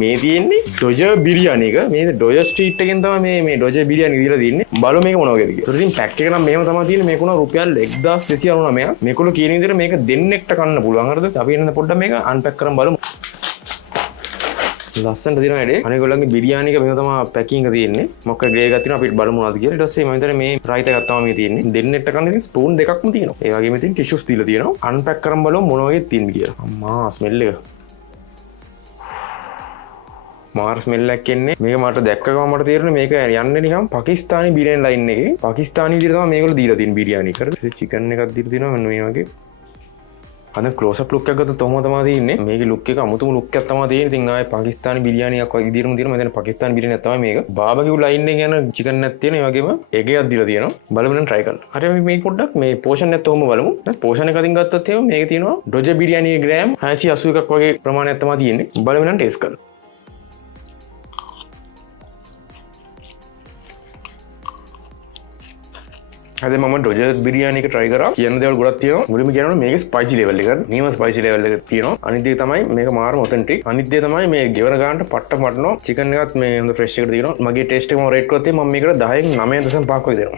මේ තියෙන්නේ ඩොජ බිරියානි එක. මේ ඩොජ ස්ට්‍රීට් එකෙන් තමයි මේ ඩොජ බිරියානි දීලා තින්නේ. බලමු මේක මොන වගේද කියලා. ඉතින් පැක් එක නම් මෙහෙම තමයි තියෙන්නේ. මේක උනා රුපියල් 1299. මේකළු කියන විදිහට මේක දෙන්නෙක්ට කන්න පුළුවන්. හරිද? අපි එන්න පොඩ්ඩක් මේක අන්පැක් කරන් බලමු. ලස්සනට තියෙනවා නේද? අනිගොල්ලන්ගේ බිරියානි එක මෙහෙම තමයි පැකිං එක තියෙන්නේ. මොකක් ග්‍රේ එකක් තියෙනවා අපිට බලමු මොනවද කියලා. ඊට පස්සේ මම හිතන්නේ මේ රයිත එකක් තමයි මේ තියෙන්නේ. දෙන්නෙක්ට කන්න ඉතින් ස්පූන් දෙකක්ම තියෙනවා. ඒ වගේම ඉතින් ටිෂුස් දීලා තියෙනවා. අන්පැක් කරන් බලමු මොන වගේද තියෙන්නේ කියලා. අම්මා ස්මෙල් එක. මාර් ස්මෙල් එකක් එන්නේ. මේක මට දැක්ක ගමන් මට තේරෙන්නේ මේක යන්නේ නිකන් පාකිස්තානි බිරියානි ලයින් එකේ. පාකිස්තානි විදිහට තමයි මේගොල්ලෝ දීලා තියෙන බිරියානි. කරද? චිකන් එකක් දීලා තියෙනවා මෙන්න මේ වගේ. අද ක්ලෝස් අප් ලුක් එකක් ගත්තොත් තොම තමයි තියෙන්නේ. මේකේ ලුක් එක අමුතුම ලුක් එකක් තමයි තියෙන්නේ. ඉතින් ආයේ පාකිස්තානි බිරියානියක් වගේ විදිහටම තියෙනවා. මම දැන් පාකිස්තානි බිරියානියක් තමයි මේක. බාබකියු ලයින් එකේ යන චිකන් එකක් තියෙනවා. ඒ වගේම එග් එකක් දීලා තියෙනවා. බලමු නම් try කරලා. හරි අපි මේක පොඩ්ඩක් මේ පෝෂන් එකත් ඔහොම බලමු. පෝෂන් එක අතින් ගත්තොත් එහෙම මේකේ තියෙනවා ඩොජ බිරියානියේ ග්‍රෑම් 681ක් වගේ ප්‍රමාණයක් තමයි තියෙන්නේ. බලමු නම් ටේස්ට් කරලා. අද මම ඩොජ බිරියානි එක try කරා. කියන දේවල් ගොඩක් තියෙනවා. මුලින්ම කියනවා මේකේ ස්පයිසි level එක. නියම ස්පයිසි level එක තියෙනවා. අනිත් දේ තමයි මේක මාරම ඔතෙන්ටික්. අනිත් දේ තමයි මේ ගෙවන ගානට පට්ට මටනවා. චිකන් එකත් මේ හොඳ ෆ්‍රෙෂ් එකට තියෙනවා. මගේ ටේස්ට් එක මම රේට් කරලා තියෙන්නේ මම මේකට 10න් 9.5 වගේ දෙනවා.